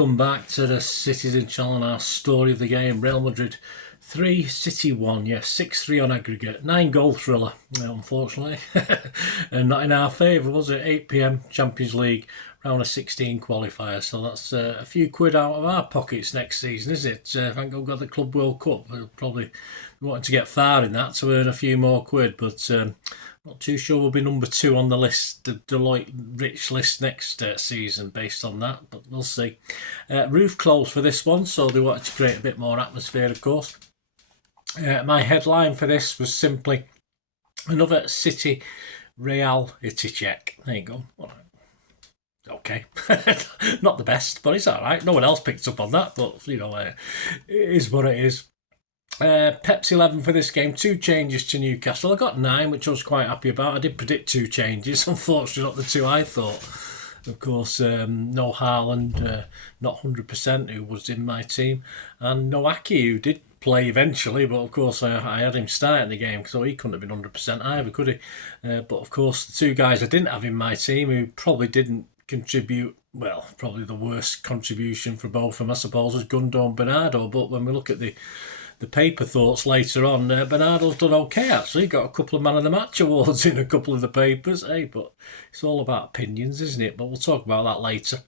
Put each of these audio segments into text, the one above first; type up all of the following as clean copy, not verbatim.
welcome back to the Citizen Channel, our story of the game. Real Madrid 3, City 1, 6-3 on aggregate. 9-goal thriller, unfortunately. And not in our favour, was it? 8 p.m, Champions League, round of 16 qualifier. So that's a few quid out of our pockets next season, is it? Thank God we've got the Club World Cup. We'll probably be wanting to get far in that to earn a few more quid, but not too sure we'll be number 2 on the list, the Deloitte Rich list next season based on that, but we'll see. Roof closed for this one, so they wanted to create a bit more atmosphere, of course. My headline for this was simply another City Real-ity check. There you go. All right. Okay. Not the best, but it's all right. No one else picked up on that, but, it is what it is. Pep's 11 for this game. 2 changes to Newcastle. I got 9, which I was quite happy about. I did predict 2 changes. Unfortunately, not the 2 I thought. Of course, no Haaland, not 100%, who was in my team. And no Aki, who did play eventually, but of course I had him starting the game, so he couldn't have been 100% either, could he? But of course, the 2 guys I didn't have in my team, who probably didn't contribute, well, probably the worst contribution for both of them, I suppose, was Gundo and Bernardo. But when we look at the paper thoughts later on, Bernardo's done okay, actually. Got a couple of Man of the Match awards in a couple of the papers, but it's all about opinions, isn't it? But we'll talk about that later.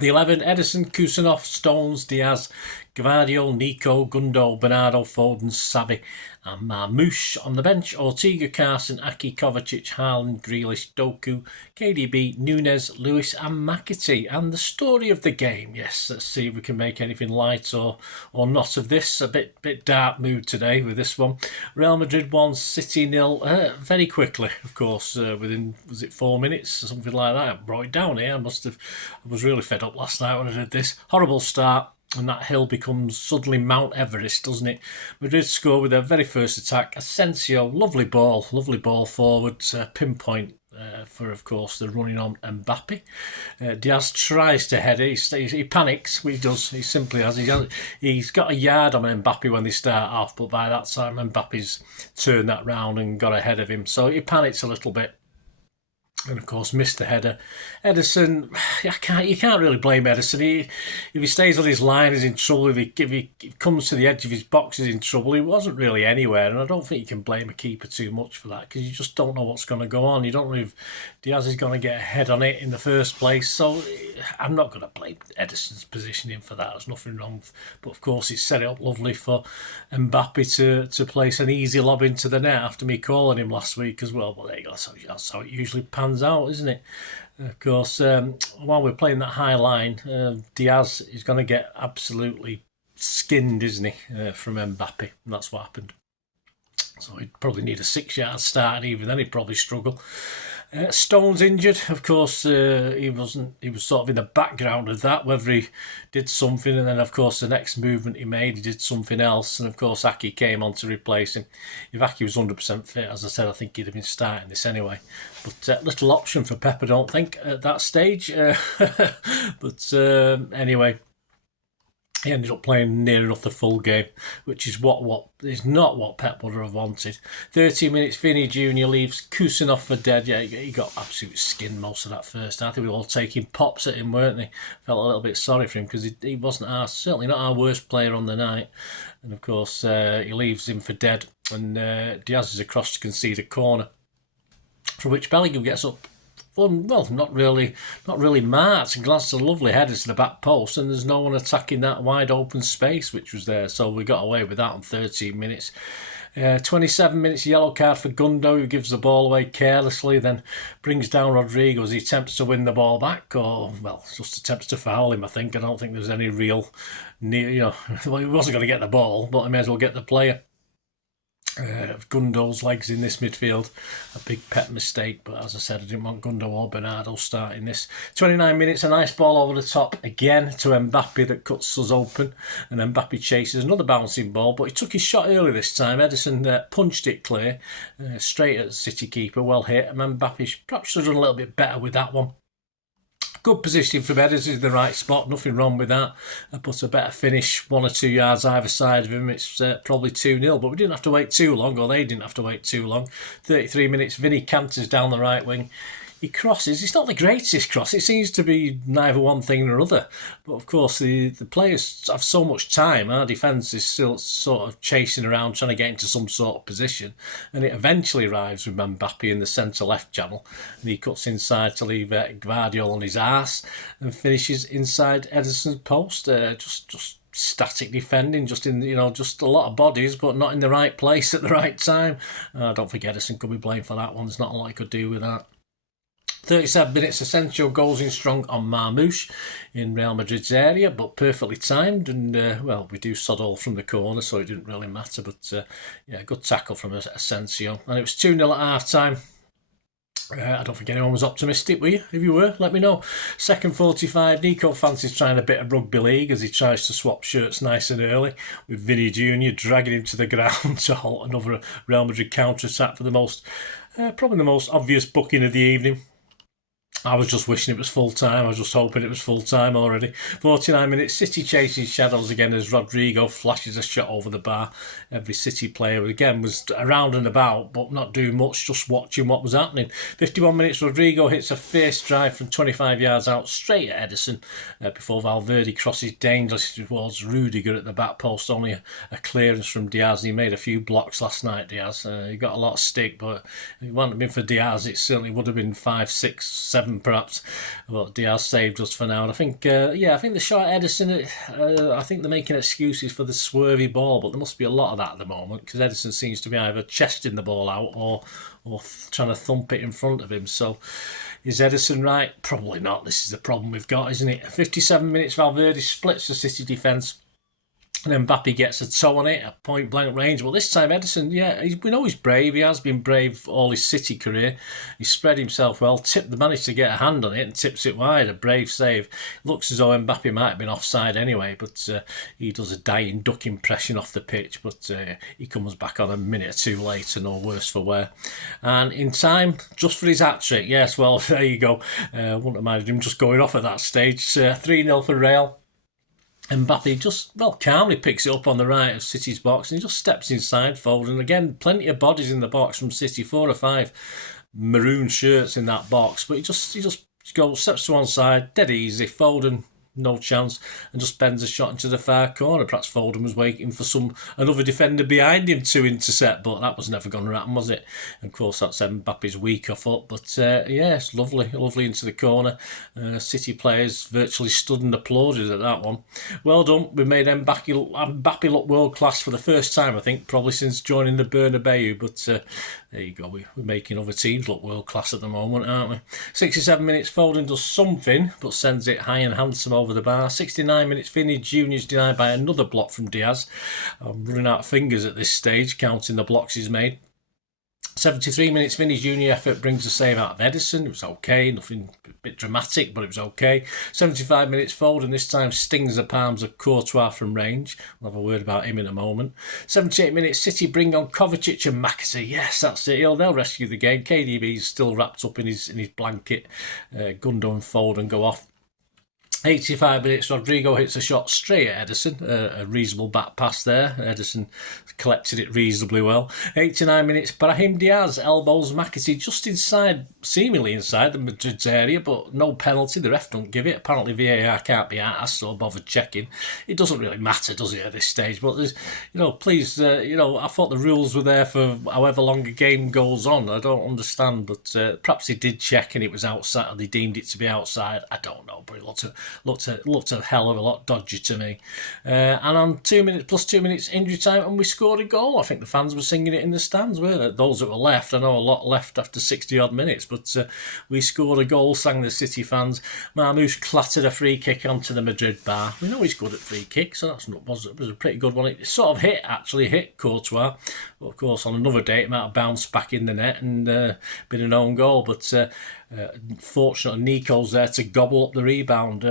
The 11, Ederson, Kusanov, Stones, Diaz, Gvardiol, Nico, Gundo, Bernardo, Foden, Savi and Marmoush. On the bench, Ortega, Carson, Aki, Kovacic, Haaland, Grealish, Doku, KDB, Nunes, Lewis and McAtee. And the story of the game, yes, let's see if we can make anything light or not of this. A bit dark mood today with this one. Real Madrid 1, City 0, very quickly, of course, within, was it 4 minutes or something like that? I brought it down here. I was really fed up last night when I did this. Horrible start. And that hill becomes suddenly Mount Everest, doesn't it? Madrid score with their very first attack. Asensio, lovely ball forward, pinpoint for, of course, the running on Mbappe. Diaz tries to head it. He panics, which he does. He simply has. He's got a yard on Mbappe when they start off, but by that time Mbappe's turned that round and got ahead of him. So he panics a little bit. And of course, missed the header. Ederson, you can't really blame Ederson. If he stays on his line, he's in trouble. If he comes to the edge of his box, he's in trouble. He wasn't really anywhere, and I don't think you can blame a keeper too much for that, because you just don't know what's going to go on. You don't know if Diaz is going to get a head on it in the first place. So I'm not going to blame Ederson's positioning for that. There's nothing wrong. But of course, it's set it up lovely for Mbappe to place an easy lob into the net after me calling him last week as well. But there you go. That's how it usually pans out, isn't it? Of course, while we're playing that high line, Diaz is going to get absolutely skinned, isn't he, from Mbappe, and that's what happened. So he'd probably need a 6-yard start, and even then he'd probably struggle. Stones injured, of course. He was sort of in the background of that, whether he did something, and then of course the next movement he made, he did something else, and of course Aki came on to replace him. If Aki was 100% fit, as I said, I think he'd have been starting this anyway. But little option for Pep, I don't think, at that stage. But anyway, he ended up playing near enough the full game, which is what is not what Pep would have wanted. 13 minutes, Vinny Jr. leaves Kusanov for dead. Yeah, he got absolute skin most of that first half. They were all taking pops at him, weren't they? Felt a little bit sorry for him, because he wasn't certainly not our worst player on the night. And of course, he leaves him for dead, and Diaz is across to concede a corner, for which Bellingham gets up. Well, not really marked, and glances a lovely header to the back post, and there's no one attacking that wide open space which was there, so we got away with that on 13 minutes. 27 minutes, yellow card for Gundo, who gives the ball away carelessly, then brings down Rodrigo as he attempts to win the ball back, or, well, just attempts to foul him, I think. I don't think there's any real, well, he wasn't going to get the ball, but he may as well get the player. Gundo's legs in this midfield, a big Pep mistake, but as I said, I didn't want Gundo or Bernardo starting this. 29 minutes, a nice ball over the top again to Mbappe that cuts us open, and Mbappe chases another bouncing ball, but he took his shot early this time. Ederson punched it clear, straight at the City keeper, well hit, and Mbappe perhaps should have done a little bit better with that one. Good positioning from Ederson in the right spot, nothing wrong with that. But a better finish, 1 or 2 yards either side of him, it's probably 2-0. But we didn't have to wait too long, or they didn't have to wait too long. 33 minutes, Vinny canters down the right wing. he crosses. It's not the greatest cross. It seems to be neither one thing nor other. But of course, the players have so much time. Our defence is still sort of chasing around, trying to get into some sort of position. And it eventually arrives with Mbappe in the centre-left channel. And he cuts inside to leave Guardiola on his arse and finishes inside Ederson's post. Just static defending, just in just a lot of bodies, but not in the right place at the right time. I don't think Ederson could be blamed for that one. There's not a lot he could do with that. 37 minutes, Asensio goes in strong on Marmoush in Real Madrid's area, but perfectly timed. And, we do sod all from the corner, so it didn't really matter. But, good tackle from Asensio. And it was 2-0 at half-time. I don't think anyone was optimistic, were you? If you were, let me know. Second 45, Nico fancies trying a bit of rugby league as he tries to swap shirts nice and early with Vinny Jr. dragging him to the ground to halt another Real Madrid counter-attack for probably the most obvious booking of the evening. I was just wishing it was full-time. I was just hoping it was full-time already. 49 minutes, City chasing shadows again as Rodrigo flashes a shot over the bar. Every City player, again, was around and about, but not doing much, just watching what was happening. 51 minutes, Rodrigo hits a fierce drive from 25 yards out, straight at Ederson, before Valverde crosses dangerously towards Rudiger at the back post. Only a clearance from Diaz. He made a few blocks last night, Diaz. He got a lot of stick, but if it wouldn't have been for Diaz, it certainly would have been 5, 6, 7 perhaps. But Diaz saved us for now. And I think the shot at Ederson, I think they're making excuses for the swervy ball, but there must be a lot of that at the moment because Ederson seems to be either chesting the ball out or trying to thump it in front of him. So is Ederson right? Probably not. This is the problem we've got, isn't it? 57 minutes, Valverde splits the City defence. And then Mbappe gets a toe on it at point blank range. Well, this time Ederson, we know he's brave. He has been brave all his City career. He spread himself well, managed to get a hand on it and tips it wide. A brave save. Looks as though Mbappe might have been offside anyway, but he does a dying duck impression off the pitch. But he comes back on a minute or two later, no worse for wear. And in time, just for his hat-trick. Yes, well, there you go. Wouldn't have minded him just going off at that stage. 3-0 for Real. Mbappe just, calmly picks it up on the right of City's box and he just steps inside Foden. And again, plenty of bodies in the box from City, 4 or 5 maroon shirts in that box. But he just steps to one side, dead easy. Foden, no chance, and just bends a shot into the far corner. Perhaps Foden was waiting for another defender behind him to intercept, but that was never going to happen, was it? And of course, that's Mbappe's weaker foot. But it's lovely into the corner. City players virtually stood and applauded at that one. Well done. We made Mbappe look world class for the first time, I think, probably since joining the Bernabeu. But there you go. We're making other teams look world class at the moment, aren't we? 67 minutes, Foden does something, but sends it high and handsome over the bar. 69 minutes, Vinny Jr. is denied by another block from Diaz. I'm running out of fingers at this stage, counting the blocks he's made. 73 minutes, Vinny Jr. effort brings a save out of Ederson. It was okay, nothing a bit dramatic, but it was okay. 75 minutes, Foden this time stings the palms of Courtois from range. We'll have a word about him in a moment. 78 minutes, City bring on Kovacic and Lacazette. Yes, that's it. They'll rescue the game. KDB's still wrapped up in his blanket. Gundo and Foden go off. 85 minutes, Rodrigo hits a shot straight at Ederson. A reasonable back pass there. Ederson collected it reasonably well. 89 minutes, Brahim Diaz elbows McAtee just seemingly inside the Madrid's area, but no penalty. The ref don't give it. Apparently VAR can't be asked or bothered checking. It doesn't really matter, does it, at this stage? But there's, please, I thought the rules were there for however long a game goes on. I don't understand, but perhaps they did check and it was outside, or they deemed it to be outside. I don't know, but it looked a hell of a lot dodgy to me. And on 2 minutes plus 2 minutes injury time, and we scored a goal. I think the fans were singing it in the stands, weren't they? Those that were left. I know a lot left after 60 odd minutes, but we scored a goal, sang the City fans. Marmoush clattered a free kick onto the Madrid bar. We know he's good at free kicks, so it was a pretty good one. It sort of hit Courtois, but of course on another day it might have bounced back in the net and been an own goal. But fortunately, Nico's there to gobble up the rebound.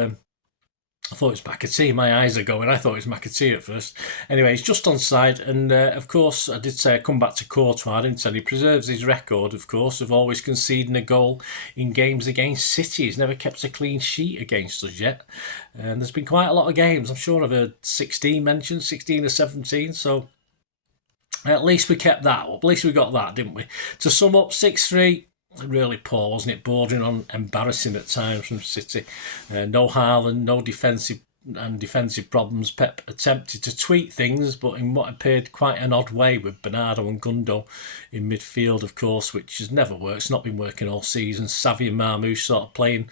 I thought it was McAtee. My eyes are going. I thought it was McAtee at first. Anyway, he's just onside. And, of course, I did say I'd come back to Courtois, didn't I? He preserves his record, of course, of always conceding a goal in games against City. He's never kept a clean sheet against us yet. And there's been quite a lot of games. I'm sure I've heard 16 mentioned, 16 or 17. So at least we kept that up. At least we got that, didn't we? To sum up, 6-3. really poor, wasn't it? Bordering on embarrassing at times from City. No Haaland, no defensive problems. Pep attempted to tweak things, but in what appeared quite an odd way, with Bernardo and Gundo in midfield, of course, which has never worked. It's not been working all season. Xavi and Marmoush sort of playing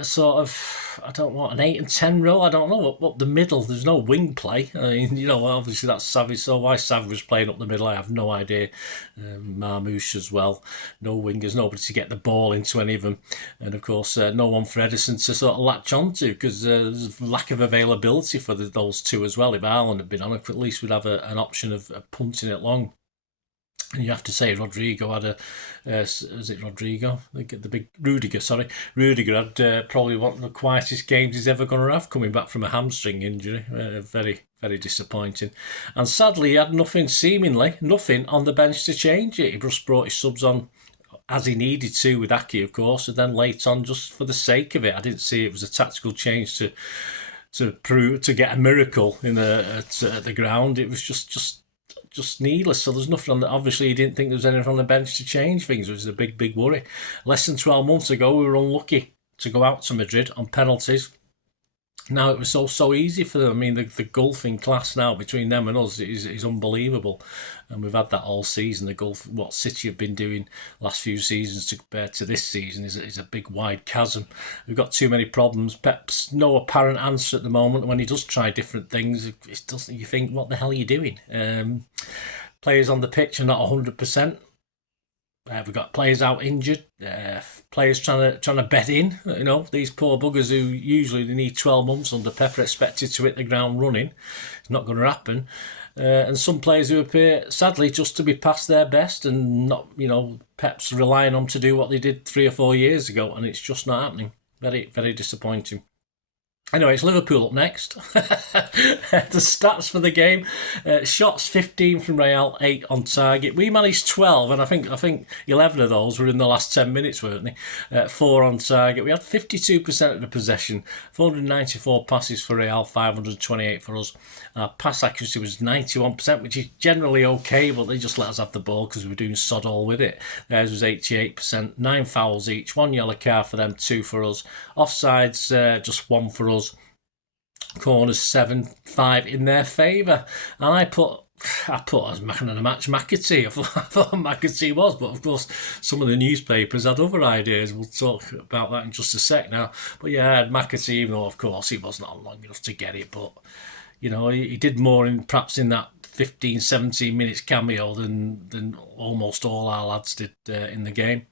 sort of, I don't want an 8 and 10 row. I don't know what the middle. There's no wing play. I mean, obviously that's Savage. So why Savage was playing up the middle, I have no idea. Marmoush as well. No wingers, nobody to get the ball into any of them, and of course no one for Edison to sort of latch onto, because there's lack of availability for those two as well. If Haaland had been on, at least we'd have an option of punting it long. And you have to say Rodrigo had is it Rodrigo? The big Rudiger, sorry. Rudiger had probably one of the quietest games he's ever going to have, coming back from a hamstring injury. Very, very disappointing. And sadly, he had seemingly nothing on the bench to change it. He just brought his subs on as he needed to, with Aki, of course, and then late on just for the sake of it. I didn't see it was a tactical change to get a miracle at the ground. It was just needless. So there's nothing on the. Obviously, he didn't think there was anything on the bench to change things, which is a big worry. Less than 12 months ago, we were unlucky to go out to Madrid on penalties. Now it was so easy for them. I mean, the gulf in class now between them and us is unbelievable, and we've had that all season. The gulf, what City have been doing last few seasons to compare to this season, is a big wide chasm. We've got too many problems. Pep's no apparent answer at the moment. When he does try different things, it doesn't. You think, what the hell are you doing? Players on the pitch are not 100%. We've got players out injured, players trying to bed in. These poor buggers who usually they need 12 months under Pep are expected to hit the ground running. It's not going to happen. And some players who appear, sadly, just to be past their best, and not, Pep's relying on them to do what they did 3 or 4 years ago, and it's just not happening. Very, very disappointing. Anyway, it's Liverpool up next. The stats for the game: shots 15 from Real, 8 on target. We managed 12, and I think 11 of those were in the last 10 minutes, weren't they? 4 on target. We had 52% of the possession, 494 passes for Real, 528 for us. Our pass accuracy was 91%, which is generally okay, but they just let us have the ball because we were doing sod all with it. Theirs was 88%, 9 fouls each, 1 yellow card for them, 2 for us. Offsides, just 1 for us. Corners 7-5 in their favour, and I put as man of the match McAtee. I thought McAtee was, but of course some of the newspapers had other ideas. We'll talk about that in just a sec now. But yeah, I had McAtee, even though of course he wasn't on long enough to get it, but he did more perhaps in that 15-17 minutes cameo than almost all our lads did in the game.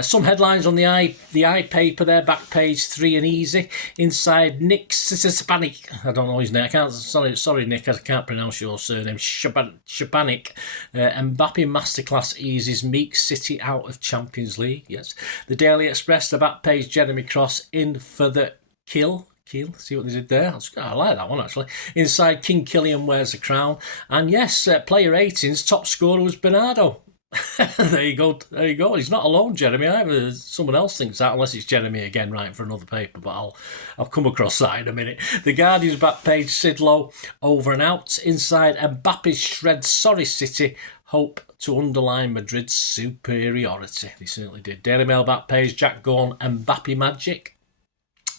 Some headlines on the eye paper there. Back page 3 and easy. Inside, Nick Hispanic. I don't know his name. I can't. Sorry, Nick. I can't pronounce your surname. Hispanic. Mbappe masterclass eases Meek City out of Champions League. Yes. The Daily Express. The back page. Jeremy Cross in for the kill. See what they did there? I like that one, actually. Inside, King Killian wears the crown. And yes, player 18's top scorer was Bernardo. There you go. He's not alone, Jeremy, either. Someone else thinks that, unless it's Jeremy again writing for another paper, but I'll come across that in a minute. The Guardian's back page, Sid Lowe, over and out. Inside, Mbappe shreds sorry City, hope to underline Madrid's superiority. He certainly did. Daily Mail back page, Jack Gorn, Mbappe magic.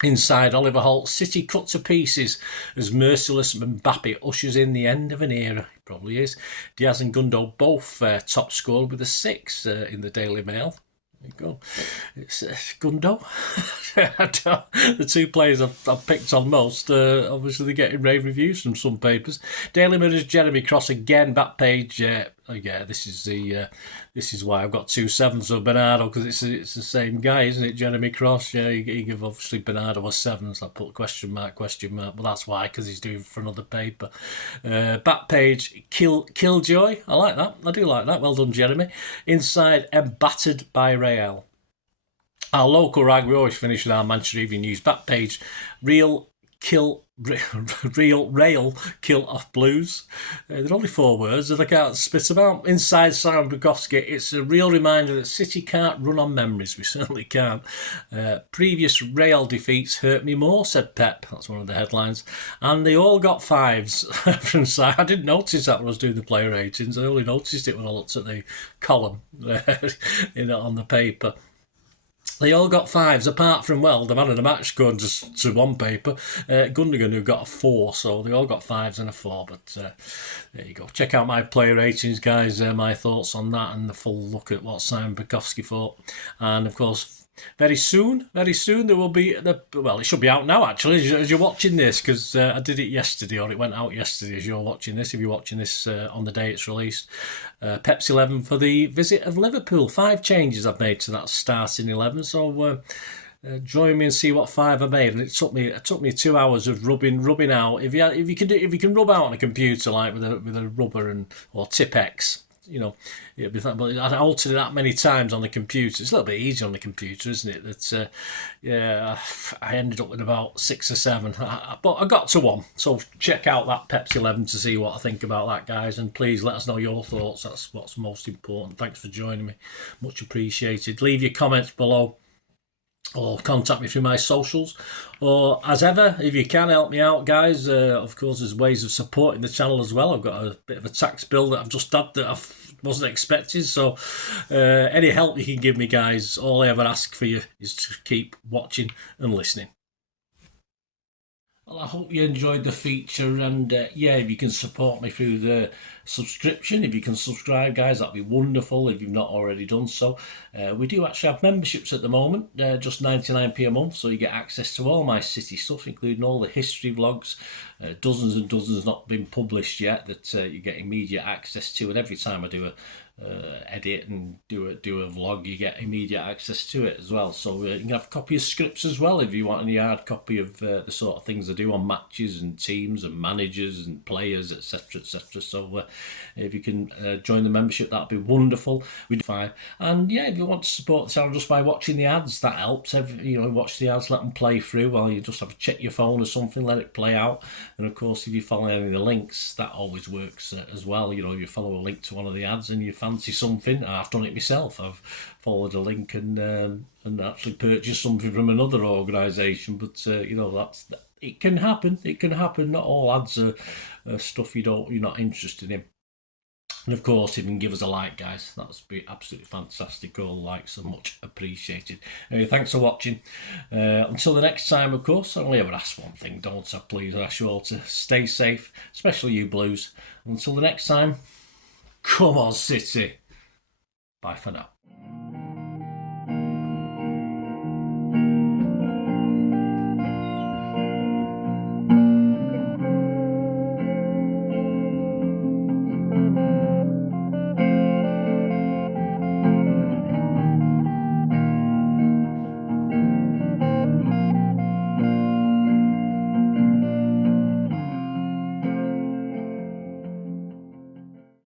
Inside, Oliver Holt, City cut to pieces as merciless Mbappe ushers in the end of an era. It probably is. Diaz and Gundo both top scored with a 6 in the Daily Mail. There you go. It's Gundo. The 2 players I've picked on most. Obviously, they're getting rave reviews from some papers. Daily Mirror's Jeremy Cross again, back page. This is why I've got 2 7s of Bernardo, because it's the same guy, isn't it? Jeremy Cross. Yeah, he give obviously Bernardo a 7, so I put question mark. But that's why, because he's doing for another paper. Back page, Killjoy. I like that. I do like that. Well done, Jeremy. Inside, battered by Real. Our local rag, we always finish with our Manchester Evening News. Back page, Real kill rail kill off Blues. They're only 4 words and I can't spit them out. Inside Simon Bukowski, it's a real reminder that City can't run on memories. We certainly can't. Previous Real defeats hurt me more, said Pep. That's one of the headlines. And they all got 5s from side. I didn't notice that when I was doing the player ratings. I only noticed it when I looked at the column on the paper. They all got 5s, apart from, well, the man of the match going to one paper, Gundogan, who got a 4, so they all got 5s and a 4, but there you go. Check out my player ratings, guys, my thoughts on that and the full look at what Simon Bukowski thought. And, of course, very soon there will be, well, it should be out now, actually, as you're watching this, because I did it yesterday, or it went out yesterday as you're watching this, if you're watching this on the day it's released. Pep's 11 for the visit of Liverpool. 5 changes I've made to that starting 11, so join me and see what 5 I made. And it took me 2 hours of rubbing out. If you can rub out on a computer like with a rubber or Tip-X, you know, it'd be fun. But I altered it that many times on the computer. It's a little bit easier on the computer, isn't it? That yeah, I ended up with about 6 or 7, but I got to 1. So check out that Pepsi 11 to see what I think about that, guys. And please let us know your thoughts. That's what's most important. Thanks for joining me. Much appreciated. Leave your comments below, or contact me through my socials, or as ever, if you can help me out, guys, of course there's ways of supporting the channel as well. I've got a bit of a tax bill that I've just had that I wasn't expecting, so any help you can give me, guys, all I ever ask for you is to keep watching and listening. Well, I hope you enjoyed the feature, and yeah, if you can support me through the subscription, if you can subscribe, guys, that'd be wonderful if you've not already done so. We do actually have memberships at the moment, just 99p a month, so you get access to all my City stuff, including all the history vlogs, dozens and dozens not been published yet, that you get immediate access to, and every time I do a edit and do a vlog, you get immediate access to it as well. So you can have a copy of scripts as well if you want any hard copy of the sort of things I do on matches and teams and managers and players, etc, etc. So if you can join the membership, that'd be wonderful. We do 5, and yeah, if you want to support the channel just by watching the ads, that helps. You know, watch the ads, let them play through while you just have to check your phone or something, let it play out. And of course, if you follow any of the links, that always works as well. You know, you follow a link to one of the ads and you fancy something. I've done it myself. I've followed a link and actually purchased something from another organisation. But you know, it can happen. It can happen. Not all ads are stuff you're not interested in. And of course, if you can give us a like, guys, that's be absolutely fantastic. All likes are much appreciated. Anyway, thanks for watching. Until the next time, of course, I only ever ask one thing, don't I? Please, I ask you all to stay safe, especially you Blues. Until the next time, come on, City. Bye for now.